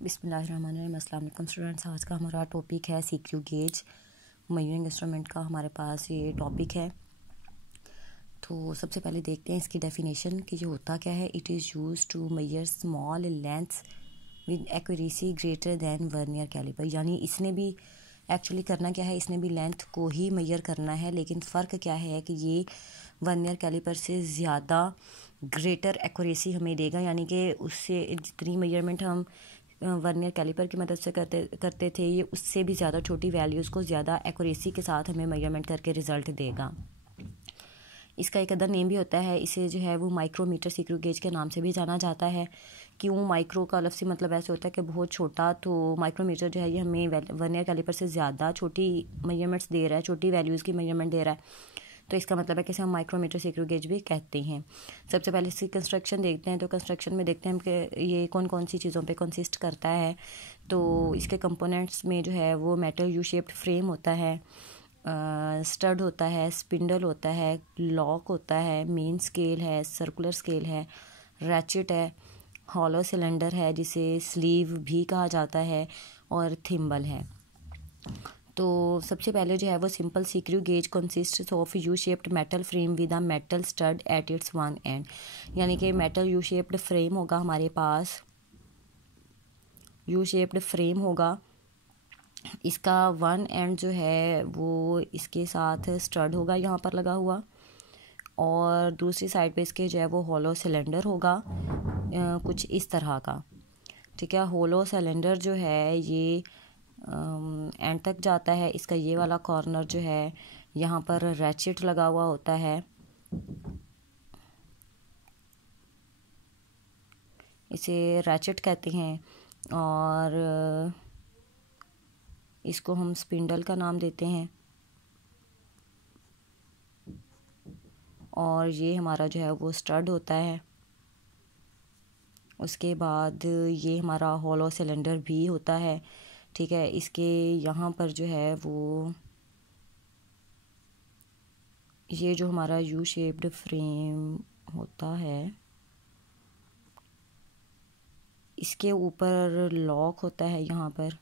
बिस्मिल्लाहिर्रहमानिर्रहीम। अस्सलाम वालेकुम स्टूडेंट्स। आज का हमारा टॉपिक है सीक्यू गेज। मेजरिंग इंस्ट्रूमेंट का हमारे पास ये टॉपिक है। तो सबसे पहले देखते हैं इसकी डेफिनेशन कि ये होता क्या है। It is use to measure small lengths with accuracy greater than vernier calliper. यानी इसने भी एक्चुअली करना क्या है, इसने भी लेंथ को ही मेजर करना है, लेकिन फ़र्क क्या है कि ये वर्नियर कैलिपर से ज़्यादा ग्रेटर एक्यूरेसी हमें देगा। यानी कि उससे जितनी मेजरमेंट हम वर्नियर कैलिपर की मदद से करते थे, ये उससे भी ज़्यादा छोटी वैल्यूज़ को ज़्यादा एक्यूरेसी के साथ हमें मेजरमेंट करके रिज़ल्ट देगा। इसका एक अदर नेम भी होता है, इसे जो है वो माइक्रोमीटर सीक्यू गेज के नाम से भी जाना जाता है। क्यों माइक्रो का लफ्ज़ी मतलब ऐसे होता है कि बहुत छोटा, तो माइक्रोमीटर जो है ये हमें वर्नियर कैलिपर से ज़्यादा छोटी मेजरमेंट्स दे रहा है, छोटी वैल्यूज़ की मेजरमेंट दे रहा है। तो इसका मतलब है कि इसे हम माइक्रोमीटर सीक्यू गेज भी कहते हैं। सबसे पहले इसकी कंस्ट्रक्शन देखते हैं। तो कंस्ट्रक्शन में देखते हैं कि ये कौन कौन सी चीज़ों पे कंसिस्ट करता है। तो इसके कंपोनेंट्स में जो है वो मेटल यू शेप्ड फ्रेम होता है, स्टड होता है, स्पिंडल होता है, लॉक होता है, मेन स्केल है, सर्कुलर स्केल है, रैचेट है, हॉलो सिलेंडर है जिसे स्लीव भी कहा जाता है, और थिम्बल है। तो सबसे पहले जो है वो simple CQ gauge consist of you shaped metal frame with a metal stud at its one and. यानी कि मेटल यू शेप्ड फ्रेम होगा हमारे पास, यू शेप्ड फ्रेम होगा, इसका वन एंड जो है वो इसके साथ स्टड होगा यहाँ पर लगा हुआ, और दूसरी साइड पे इसके जो है वो हॉलो सिलेंडर होगा कुछ इस तरह का। ठीक है, हॉलो सिलेंडर जो है ये एंड तक जाता है। इसका ये वाला कॉर्नर जो है यहाँ पर रैचेट लगा हुआ होता है, इसे रैचेट कहते हैं, और इसको हम स्पिंडल का नाम देते हैं। और ये हमारा जो है वो स्टड होता है। उसके बाद ये हमारा हॉलो सिलेंडर भी होता है। ठीक है, इसके यहाँ पर जो है वो ये जो हमारा यू शेप्ड फ्रेम होता है, इसके ऊपर लॉक होता है। यहाँ पर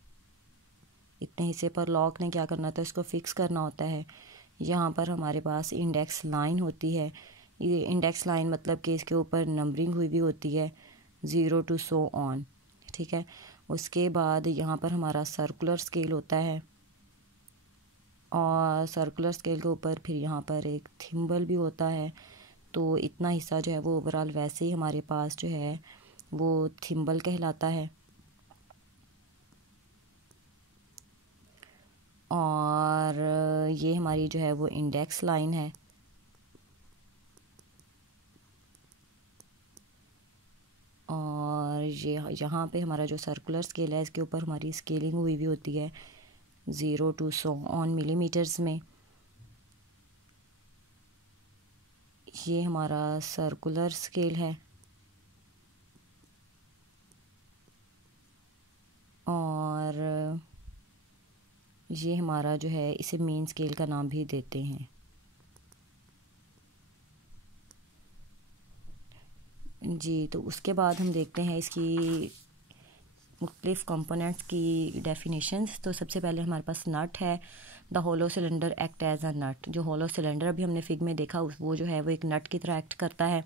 इतने हिस्से पर लॉक ने क्या करना था, इसको फिक्स करना होता है। यहाँ पर हमारे पास इंडेक्स लाइन होती है। ये इंडेक्स लाइन मतलब कि इसके ऊपर नंबरिंग हुई भी होती है 0 to so on। ठीक है, उसके बाद यहाँ पर हमारा सर्कुलर स्केल होता है, और सर्कुलर स्केल के ऊपर फिर यहाँ पर एक थिम्बल भी होता है। तो इतना हिस्सा जो है वो ओवरऑल वैसे ही हमारे पास जो है वो थिम्बल कहलाता है। और ये हमारी जो है वो इंडेक्स लाइन है। और ये यहाँ पे हमारा जो सर्कुलर स्केल है इसके ऊपर हमारी स्केलिंग हुई भी होती है 0 to so on मिलीमीटर्स में। ये हमारा सर्कुलर स्केल है, और ये हमारा जो है इसे मेन स्केल का नाम भी देते हैं। जी, तो उसके बाद हम देखते हैं इसकी मुख्तलिफ कंपोनेंट्स की डेफिनेशंस। तो सबसे पहले हमारे पास नट है। The hollow cylinder act as a nut. जो होलो सिलेंडर अभी हमने फिग में देखा वो जो है वो एक नट की तरह एक्ट करता है।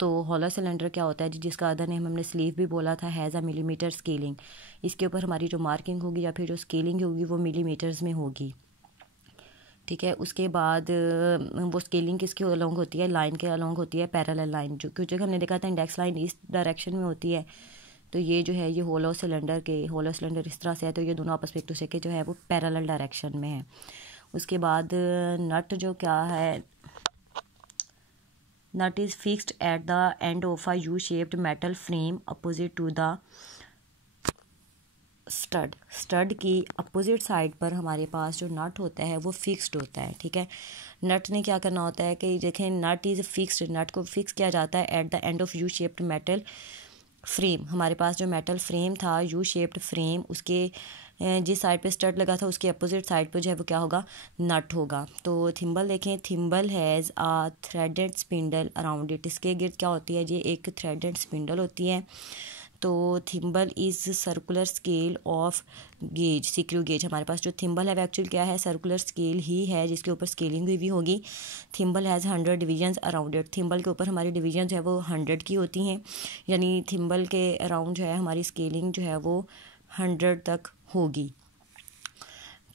तो होलो सिलेंडर क्या होता है जी, जिसका अदर नेम हमने स्लीव भी बोला था, हैज़ अ मिलीमीटर स्केलिंग। इसके ऊपर हमारी जो मार्किंग होगी या फिर जो स्केलिंग होगी वो मिलीमीटर्स में होगी। ठीक है, उसके बाद वो स्केलिंग किसके अलोंग होती है, लाइन के अलोंग होती है, पैरेलल लाइन। जो क्योंकि हमने देखा था इंडेक्स लाइन इस डायरेक्शन में होती है, तो ये जो है ये होलो सिलेंडर इस तरह से है, तो ये दोनों आपस में एक दूसरे के जो है वो पैरेलल डायरेक्शन में है। उसके बाद नट जो क्या है, nut is fixed at the end of a U shaped metal frame opposite to the stud की अपोजिट साइड पर हमारे पास जो नट होता है वो फिक्स्ड होता है। ठीक है, नट ने क्या करना होता है कि देखें नट इज़ फिक्स्ड, नट को फिक्स किया जाता है eight the end of you shaped metal frame. हमारे पास जो मेटल फ्रेम था यू शेप्ड फ्रेम, उसके जिस साइड पे स्टड लगा था उसके अपोजिट साइड पे जो है वो क्या होगा, नट होगा। तो थिम्बल देखें, thimble has a threaded spindle around it. इसके गिर्द क्या होती है, ये एक थ्रेडेड स्पिंडल होती है। तो thimble is circular scale of gauge, screw gauge. हमारे पास जो थिम्बल है वो एक्चुअल क्या है, सर्कुलर स्केल ही है जिसके ऊपर स्केलिंग हुई भी होगी। Thimble has 100 divisions around it. Thimble के ऊपर हमारी डिवीजन जो है वो 100 की होती हैं, यानी थिम्बल के अराउंड जो है हमारी स्केलिंग जो है वो 100 तक होगी।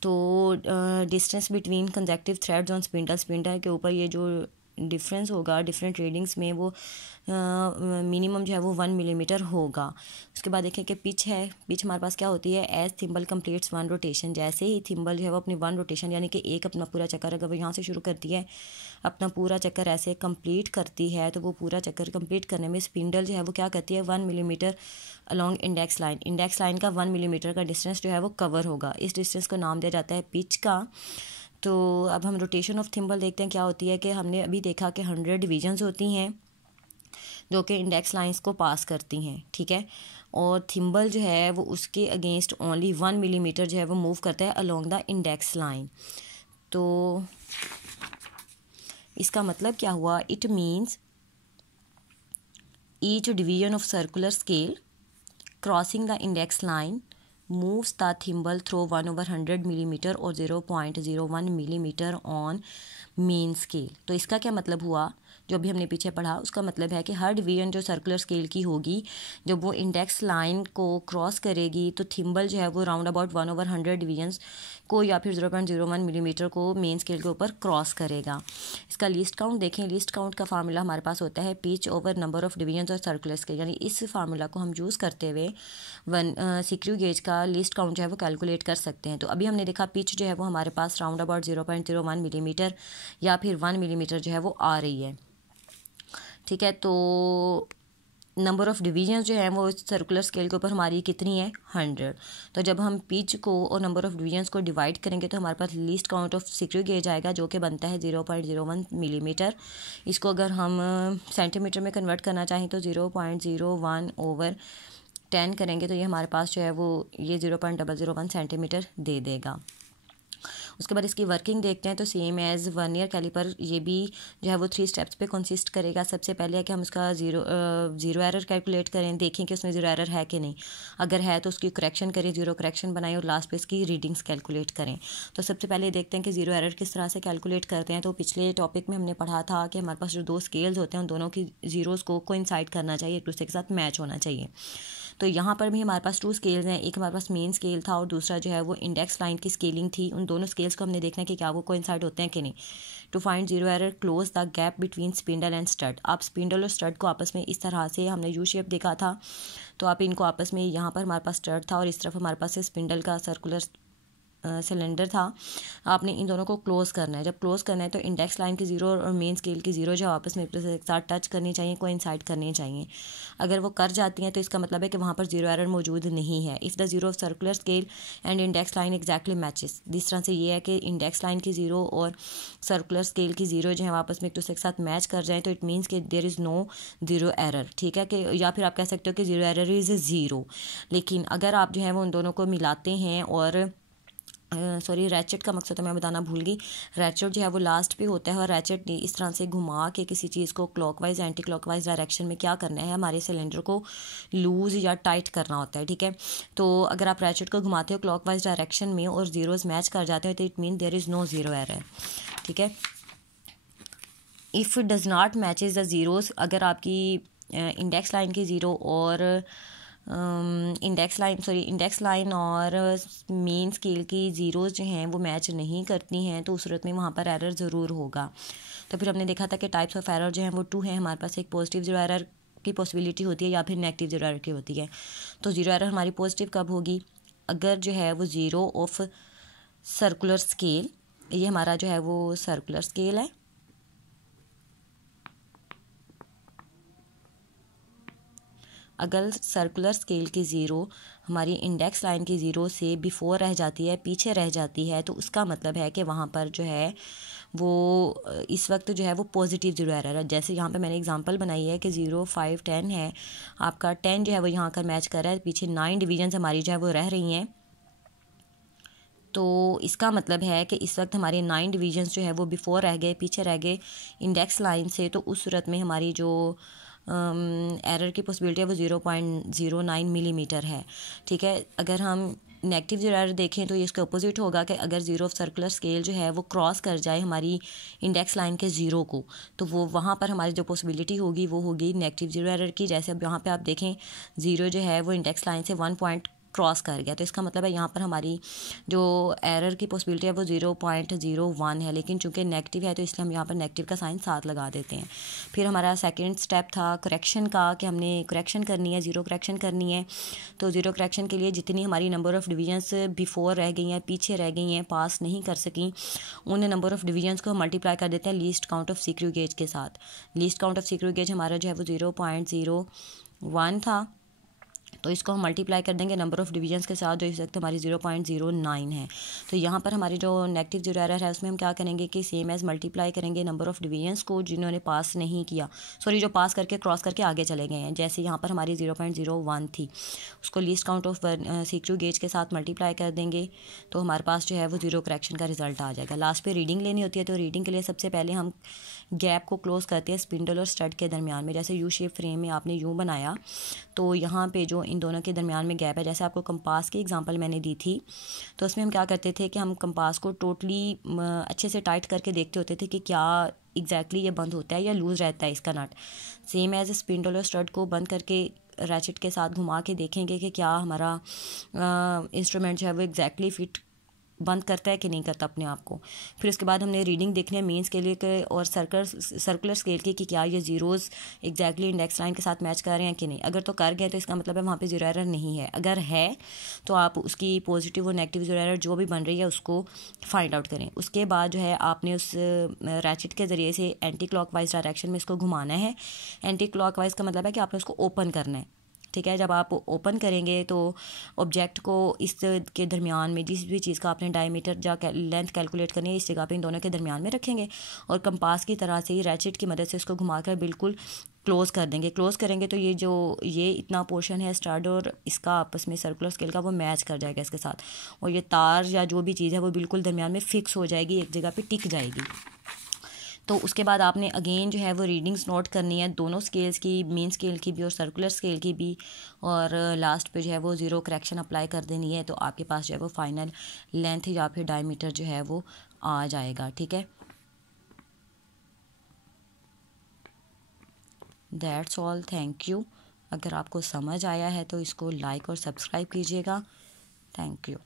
तो distance between conjunctive threads on spindle, spindle के ऊपर ये जो डिफरेंस होगा डिफरेंट रीडिंग्स में वो मिनिमम जो है वो 1 मिलीमीटर होगा। उसके बाद देखें कि पिच है, पिच हमारे पास क्या होती है, एज थिम्बल कंप्लीट्स 1 रोटेशन, जैसे ही थिम्बल जो है वो अपनी 1 रोटेशन यानी कि एक अपना पूरा चक्कर अगर वो यहाँ से शुरू करती है अपना पूरा चक्कर ऐसे कंप्लीट करती है, तो वो पूरा चक्कर कंप्लीट करने में स्पिंडल जो है वो क्या करती है 1 millimetre along index line, index line का 1 मिलीमीटर का डिस्टेंस जो है वो कवर होगा। इस डिस्टेंस को नाम दिया जाता है पिच का। तो अब हम रोटेशन ऑफ थिम्बल देखते हैं क्या होती है, कि हमने अभी देखा कि 100 डिवीजन्स होती हैं जो कि इंडेक्स लाइंस को पास करती हैं, ठीक है, और थिम्बल जो है वो उसके अगेंस्ट ओनली 1 मिलीमीटर जो है वो मूव करता है अलोंग द इंडेक्स लाइन। तो इसका मतलब क्या हुआ, it means each division of circular scale crossing the index line moves the thimble through 1/100 millimeter और 0.01 millimeter on मेन स्केल। तो इसका क्या मतलब हुआ, जो भी हमने पीछे पढ़ा उसका मतलब है कि हर डिवीजन जो सर्कुलर स्केल की होगी जब वो इंडेक्स लाइन को क्रॉस करेगी तो थिम्बल जो है वो राउंड अबाउट 1/100 डिवीजन्स को या फिर 0.01 मिलीमीटर को मेन स्केल के ऊपर क्रॉस करेगा। इसका लीस्ट काउंट देखें, लीस्ट काउंट का फार्मूला हमारे पास होता है pitch over number of divisions और सर्कुलर स्केल, यानी इस फार्मूला को हम यूज़ करते हुए सीक्रू गेज का लीस्ट काउंट जो है वो कैलकुलेट कर सकते हैं। तो अभी हमने देखा पिच जो है वो हमारे पास राउंड अबाउट 0.01 मिलीमीटर या फिर 1 मिलीमीटर जो है वो आ रही है, ठीक है। तो नंबर ऑफ़ डिवीजन्स जो है वो सर्कुलर स्केल के ऊपर हमारी कितनी है, 100। तो जब हम पिच को और नंबर ऑफ़ डिवीजन्स को डिवाइड करेंगे तो हमारे पास लीस्ट काउंट ऑफ सीक्रू गेज आएगा जो कि बनता है 0.01 मिलीमीटर। इसको अगर हम सेंटीमीटर में कन्वर्ट करना चाहें तो 0.01/10 करेंगे तो ये हमारे पास जो है वो ये 0.001 सेंटीमीटर दे देगा। उसके बाद इसकी वर्किंग देखते हैं तो सेम एज़ वर्नियर कैलिपर ये भी जो है वो 3 स्टेप्स पे कंसिस्ट करेगा। सबसे पहले है कि हम उसका ज़ीरो एरर कैलकुलेट करें, देखें कि उसमें ज़ीरो एरर है कि नहीं, अगर है तो उसकी करेक्शन करें, ज़ीरो करेक्शन बनाएं और लास्ट पे इसकी रीडिंग्स कैलकुलेट करें। तो सबसे पहले देखते हैं कि ज़ीरो एरर किस तरह से कैलकुलेट करते हैं। तो पिछले टॉपिक में हमने पढ़ा था कि हमारे पास जो 2 स्केल्स होते हैं उन दोनों की ज़ीरोज़ को कोइंसाइड करना चाहिए, एक दूसरे के साथ मैच होना चाहिए। तो यहाँ पर भी हमारे पास 2 स्केल्स हैं, एक हमारे पास मेन स्केल था और दूसरा जो है वो इंडेक्स लाइन की स्केलिंग थी। उन दोनों स्केल्स को हमने देखना है कि क्या वो कोइंसाइड होते हैं कि नहीं। To find zero error close the gap between spindle and stud. आप स्पिंडल और स्टड को आपस में इस तरह से हमने यू शेप देखा था, तो आप इनको आपस में, यहाँ पर हमारे पास स्टड था और इस तरफ हमारे पास स्पिंडल का सर्कुलर सिलेंडर था। आपने इन दोनों को क्लोज करना है। जब क्लोज करना है तो इंडेक्स लाइन की ज़ीरो और मेन स्केल की ज़ीरो जो आपस में एक साथ टच करनी चाहिए, कोइंसाइड करनी चाहिए। अगर वो कर जाती हैं तो इसका मतलब है कि वहाँ पर ज़ीरो एरर मौजूद नहीं है। If the zero of circular scale and index line exactly matches, जिस तरह से ये है कि इंडेक्स लाइन की ज़ीरो और सर्कुलर स्केल की ज़ीरो जो है आपस में एक दूसरे के साथ मैच कर जाएँ तो इट मीन्स कि there is no zero error, ठीक है। कि या फिर आप कह सकते हो कि ज़ीरो एरर इज़ ज़ीरो। लेकिन अगर आप जो है वो उन दोनों को मिलाते हैं और रैचेट का मकसद तो मैं बताना भूल गई, रैचेट जो है वो लास्ट पे होता है और रैचेट इस तरह से घुमा के किसी चीज़ को क्लॉकवाइज एंटी क्लॉकवाइज डायरेक्शन में क्या करना है, हमारे सिलेंडर को लूज़ या टाइट करना होता है, ठीक है। तो अगर आप रैचेट को घुमाते हो क्लॉकवाइज डायरेक्शन में और ज़ीरोज़ मैच कर जाते हो तो it mean there is no zero error, ठीक है। If does not matches the zeros, अगर आपकी इंडेक्स लाइन की ज़ीरो और इंडेक्स लाइन और मेन स्केल की ज़ीरोज़ जो हैं वो मैच नहीं करती हैं तो उस सूरत में वहाँ पर एरर ज़रूर होगा। तो फिर हमने देखा था कि टाइप्स ऑफ एरर जो हैं वो 2 हैं हमारे पास। एक पॉजिटिव ज़ीरो एरर की पॉसिबिलिटी होती है या फिर नेगेटिव ज़ीरो एरर की होती है। तो ज़ीरो एरर हमारी पॉजिटिव कब होगी, अगर जो है वो ज़ीरो ऑफ सर्कुलर स्केल, ये हमारा जो है वो सर्कुलर स्केल है, अगर सर्कुलर स्केल की ज़ीरो हमारी इंडेक्स लाइन की ज़ीरो से बिफोर रह जाती है, पीछे रह जाती है, तो उसका मतलब है कि वहाँ पर जो है वो इस वक्त जो है वो पॉजिटिव ज़ीरो एरर है। जैसे यहाँ पे मैंने एग्जांपल बनाई है कि 0, 5, 10 है, आपका 10 जो है वो यहाँ कर मैच कर रहा है, पीछे 9 डिवीजन्स हमारी जो है वो रह रही हैं। तो इसका मतलब है कि इस वक्त हमारे 9 डिवीजन्स जो है वो बिफोर रह गए, पीछे रह गए इंडेक्स लाइन से। तो उस सूरत में हमारी जो एरर की पॉसिबिलिटी है वो 0.09 मिलीमीटर है, ठीक है। अगर हम नेगेटिव जीरो एरर देखें तो ये इसके अपोजिट होगा कि अगर जीरो ऑफ सर्कुलर स्केल जो है वो क्रॉस कर जाए हमारी इंडेक्स लाइन के ज़ीरो को, तो वो वहाँ पर हमारी जो पॉसिबिलिटी होगी वो होगी नेगेटिव जीरो एरर की। जैसे अब यहाँ पे आप देखें ज़ीरो जो है वो इंडेक्स लाइन से 1 पॉइंट क्रॉस कर गया, तो इसका मतलब है यहाँ पर हमारी जो एरर की पॉसिबिलिटी है वो 0.01 है, लेकिन चूंकि नेगेटिव है तो इसलिए हम यहाँ पर नेगेटिव का साइन साथ लगा देते हैं। फिर हमारा सेकंड स्टेप था करेक्शन का, कि हमने करेक्शन करनी है, ज़ीरो करेक्शन करनी है। तो ज़ीरो करेक्शन के लिए जितनी हमारी नंबर ऑफ़ डिवीजन्स बिफोर रह गई हैं, पीछे रह गई हैं, पास नहीं कर सकी, उन नंबर ऑफ़ डिवीजन्स को मल्टीप्लाई कर देते हैं लीस्ट काउंट ऑफ सीक्रू गेज के साथ। लीस्ट काउंट ऑफ सीक्रू गेज हमारा जो है वो 0.01 था, तो इसको हम मल्टीप्लाई कर देंगे नंबर ऑफ़ डिवीजन्स के साथ, जो इस वक्त हमारी 0.09 है। तो यहाँ पर हमारी जो नेगेटिव जीरो एरर है उसमें हम क्या करेंगे कि सेम एज़ मल्टीप्लाई करेंगे नंबर ऑफ़ डिवीजन्स को जिन्होंने पास नहीं किया, सॉरी जो पास करके क्रॉस करके आगे चले गए हैं। जैसे यहाँ पर हमारी 0.01 थी, उसको लीस्ट काउंट ऑफ सीक्रू गेज के साथ मल्टीप्लाई कर देंगे, तो हमारे पास जो है वो ज़ीरो करेक्शन का रिजल्ट आ जाएगा। लास्ट पे रीडिंग लेनी होती है, तो रीडिंग के लिए सबसे पहले हम गैप को क्लोज़ करते हैं स्पिंडल और स्टड के दरमियान में। जैसे यू शेप फ्रेम में आपने यूँ बनाया, तो यहाँ पे जो इन दोनों के दरमियान में गैप है, जैसे आपको कंपास की एग्जांपल मैंने दी थी, तो उसमें हम क्या करते थे कि हम कंपास को टोटली अच्छे से टाइट करके देखते होते थे कि क्या एग्जैक्टली ये बंद होता है या लूज़ रहता है इसका नट। सेम एज स्पिंडल और स्टड को बंद करके रैचेट के साथ घुमा के देखेंगे कि क्या हमारा इंस्ट्रूमेंट जो है वो एग्जैक्टली फिट बंद करता है कि नहीं करता अपने आप को। फिर उसके बाद हमने रीडिंग देखनी है मेन स्केल के और सर्कुलर स्केल की कि क्या ये ज़ीरोज़ एग्जैक्टली इंडेक्स लाइन के साथ मैच कर रहे हैं कि नहीं। अगर तो कर गए तो इसका मतलब है वहाँ पे ज़ीरो एरर नहीं है। अगर है तो आप उसकी पॉजिटिव और नेगेटिव ज़ीरो एरर जो भी बन रही है उसको फाइंड आउट करें। उसके बाद जो है आपने उस रैचेट के ज़रिए से एंटी क्लॉकवाइज डायरेक्शन में इसको घुमाना है। एंटी क्लॉकवाइज का मतलब है कि आपने उसको ओपन करना है, ठीक है। जब आप ओपन करेंगे तो ऑब्जेक्ट को इस के दरमियान में जिस भी चीज़ का आपने डायमीटर या लेंथ कैलकुलेट करनी है इस जगह पे इन दोनों के दरमियान में रखेंगे और कंपास की तरह से ही रैचेट की मदद से इसको घुमाकर बिल्कुल क्लोज़ कर देंगे। क्लोज़ करेंगे तो ये इतना पोर्शन है स्टड और इसका आपस में सर्कुलर स्केल का वो मैच कर जाएगा इसके साथ, और ये तार या जो भी चीज़ है वो बिल्कुल दरमियान में फिक्स हो जाएगी, एक जगह पर टिक जाएगी। तो उसके बाद आपने अगेन जो है वो रीडिंग्स नोट करनी है दोनों स्केल्स की, मेन स्केल की भी और सर्कुलर स्केल की भी, और लास्ट पे जो है वो ज़ीरो करेक्शन अप्लाई कर देनी है। तो आपके पास जो है वो फाइनल लेंथ या फिर डायमीटर जो है वो आ जाएगा, ठीक है। That's all, thank you. अगर आपको समझ आया है तो इसको लाइक और सब्सक्राइब कीजिएगा। Thank you.